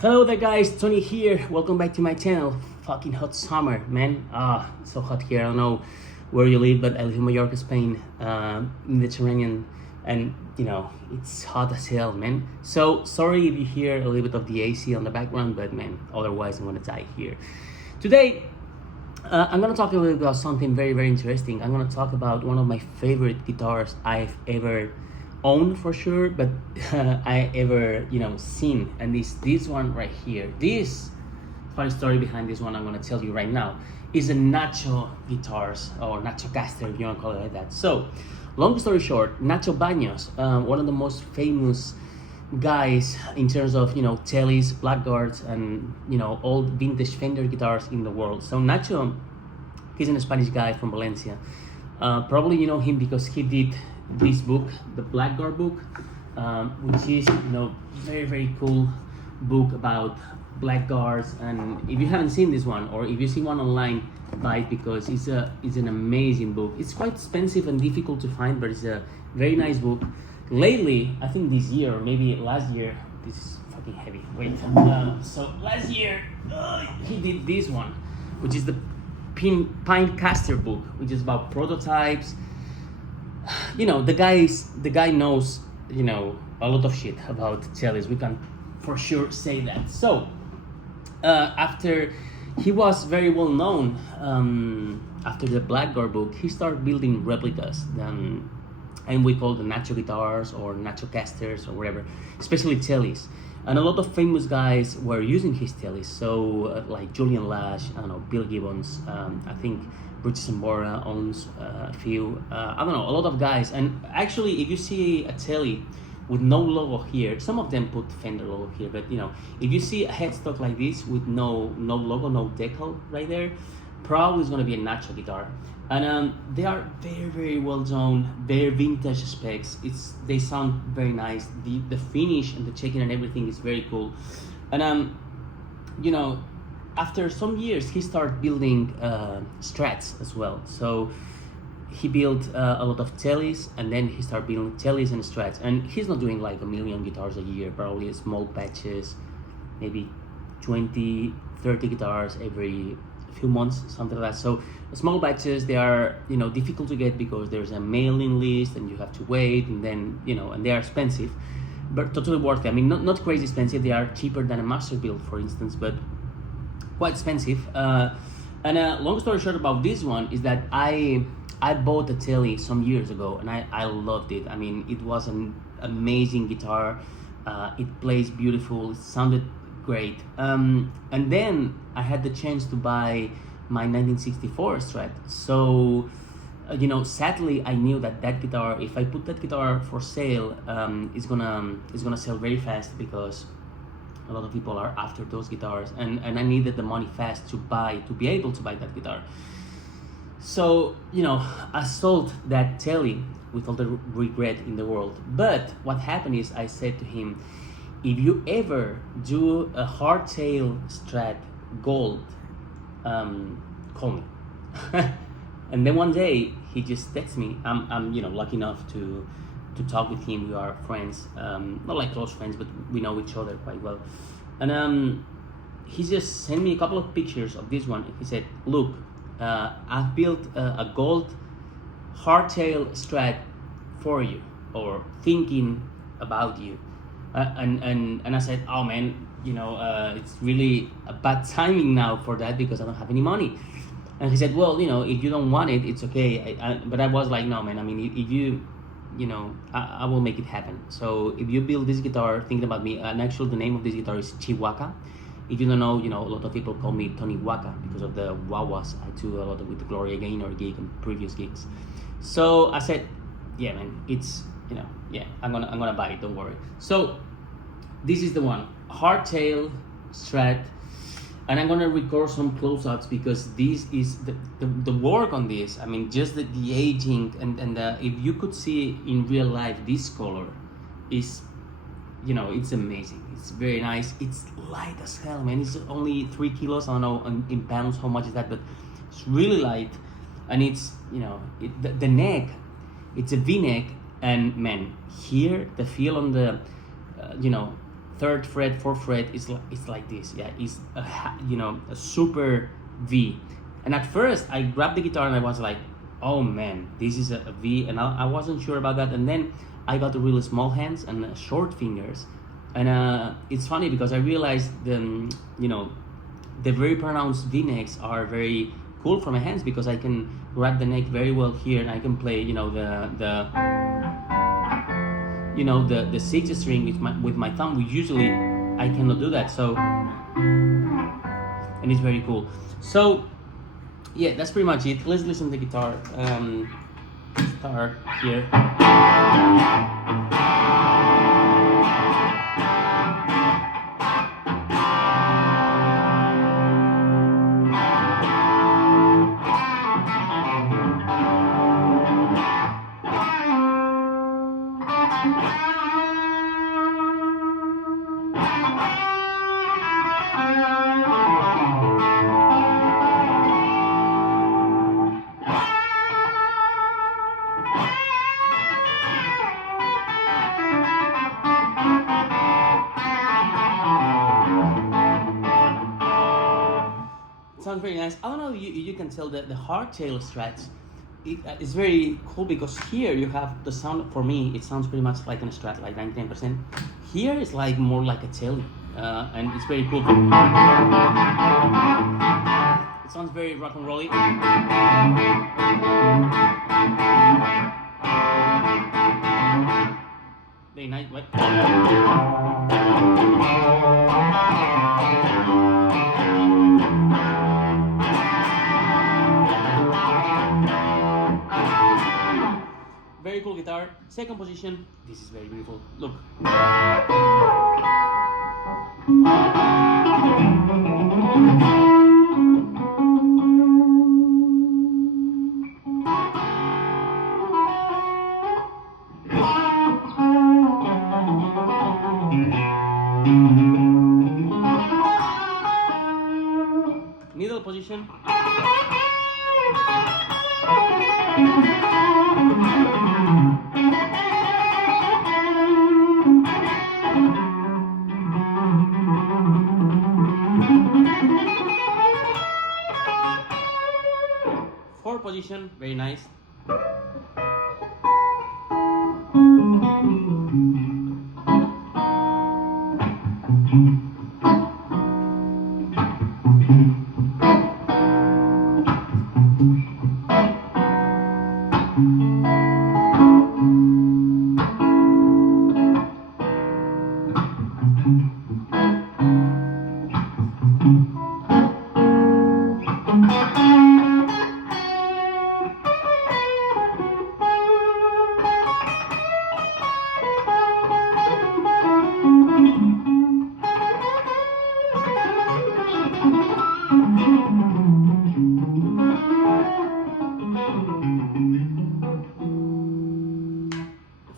Hello there guys, Tony here. Welcome back to my channel. Fucking hot summer, man. It's so hot here. I don't know where you live, but I live in Mallorca, Spain, Mediterranean, and it's hot as hell, man. So sorry if you hear a little bit of the AC on the background, but man, otherwise I'm gonna die here. Today, I'm gonna talk a little bit about something very, very interesting. I'm gonna talk about one of my favorite guitars I've ever owned for sure, but I ever seen, and this one right here. This funny story behind this one I'm gonna tell you right now is a Nacho Guitars or Nacho Caster, if you want to call it like that. So long story short, Nacho Baños, one of the most famous guys in terms of Tellys, Blackguards, and old vintage Fender guitars in the world. So Nacho, he's a Spanish guy from Valencia. Probably you know him because he did this book, the Blackguard book, which is very, very cool book about Blackguards. And if you haven't seen this one, or if you see one online, buy it because it's an amazing book. It's quite expensive and difficult to find, but it's a very nice book. Lately, I think this year or maybe last year, this is fucking heavy. Wait, so last year he did this one, which is the Pine Caster book, which is about prototypes. The guy knows a lot of shit about Tellys. We can for sure say that. So after he was very well known, after the Blackguard book, he started building replicas, and we call the Nacho Guitars or Nacho Casters or whatever, especially Tellys. And a lot of famous guys were using his Tellys. So like Julian Lash, I don't know, Bill Gibbons, I think Bruce Sambora owns a few, I don't know, a lot of guys. And actually, if you see a Telly with no logo here, some of them put Fender logo here, but if you see a headstock like this with no logo, no decal right there, probably it's gonna be a Nacho guitar. And they are very, very well done, very vintage specs. They sound very nice. The finish and the checking and everything is very cool. And after some years, he started building Strats as well. So he built a lot of Tellys, and then he started building Tellys and Strats. And he's not doing like 1 million guitars a year, probably small batches, maybe 20, 30 guitars every few months, something like that. So small batches, they are difficult to get because there's a mailing list and you have to wait, and then and they are expensive, but totally worth it. I mean, not crazy expensive. They are cheaper than a master build, for instance, but quite expensive. And long story short about this one is that I bought a Telly some years ago, and I loved it. I mean, it was an amazing guitar. It plays beautiful. It sounded great. And then I had the chance to buy my 1964 Strat. So sadly, I knew that guitar, if I put that guitar for sale, it's gonna sell very fast because a lot of people are after those guitars, and I needed the money fast to be able to buy that guitar. So I sold that Telly with all the regret in the world. But what happened is, I said to him, if you ever do a hardtail Strat gold, call me. And then one day he just texts me. I'm lucky enough to talk with him. We are friends, not like close friends, but we know each other quite well. And he just sent me a couple of pictures of this one. He said, look, I've built a gold hardtail Strat for you, or thinking about you. And I said, oh man, it's really a bad timing now for that because I don't have any money. And he said, well, if you don't want it, it's okay. But I was like, no man, I mean, if you I will make it happen. So if you build this guitar thinking about me, and actually the name of this guitar is Chihuahua. If you don't know, a lot of people call me Tony Waka because of the wah-wahs I do a lot with the Gloria Gaynor gig and previous gigs. So I said, yeah man, it's yeah, I'm gonna buy it, don't worry. So this is the one, hardtail Strat, and I'm gonna record some close-ups because this is the work on this. I mean, just the aging, and if you could see in real life, this color is it's amazing. It's very nice. It's light as hell, man. It's only 3 kilos. I don't know in pounds how much is that, but it's really light. And it's the neck, it's a V-neck, and man, here the feel on the third fret, fourth fret, it's like this. Yeah, it's you know, a super V. And at first I grabbed the guitar and I was like, oh man, this is a V, and I wasn't sure about that. And then I got the really small hands and short fingers, and it's funny because I realized you know, the very pronounced V necks are very cool for my hands because I can grab the neck very well here, and I can play, you know, the sixth string with my thumb, which usually I cannot do that. So, and it's very cool. So yeah, that's pretty much it. Let's listen to the guitar. Start here. Sounds very nice. I don't know if you can tell that the hardtail strats, it's very cool because here you have the sound. For me, it sounds pretty much like a strat, like 99%. Here it's like more like a tail, and it's very cool. It sounds very rock and rolly. Very nice, right? Very cool guitar. Second position. This is very beautiful. Look. Middle position. Fourth position, very nice.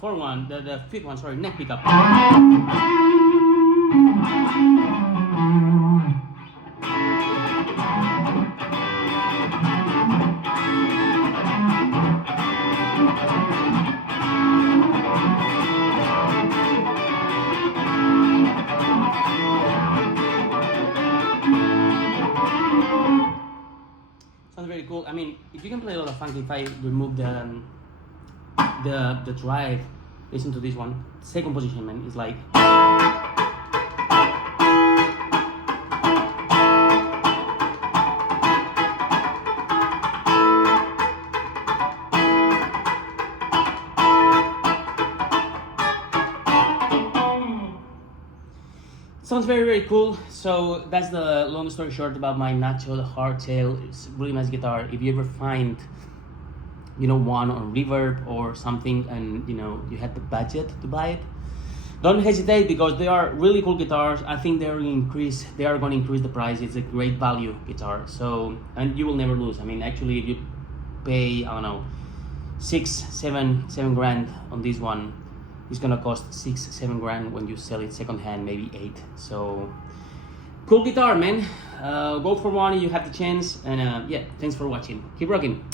Fourth one, the fifth one, sorry, neck pickup. Sounds very cool. I mean, if you can play a lot of funky, if I remove the drive, listen to this one. Second position, man, is like. Sounds very, very cool. So that's the long story short about my Nacho, the hardtail. It's a really nice guitar. If you ever find, you know, one on Reverb or something, and you know you had the budget to buy it, don't hesitate because they are really cool guitars. I think they are going to increase the price. It's a great value guitar. So, and you will never lose. I mean, actually, if you pay, I don't know, 7 grand on this one, it's gonna cost 6-7 grand when you sell it second hand, maybe 8. So cool guitar, man. Go for one if you have the chance. And yeah, thanks for watching. Keep rocking.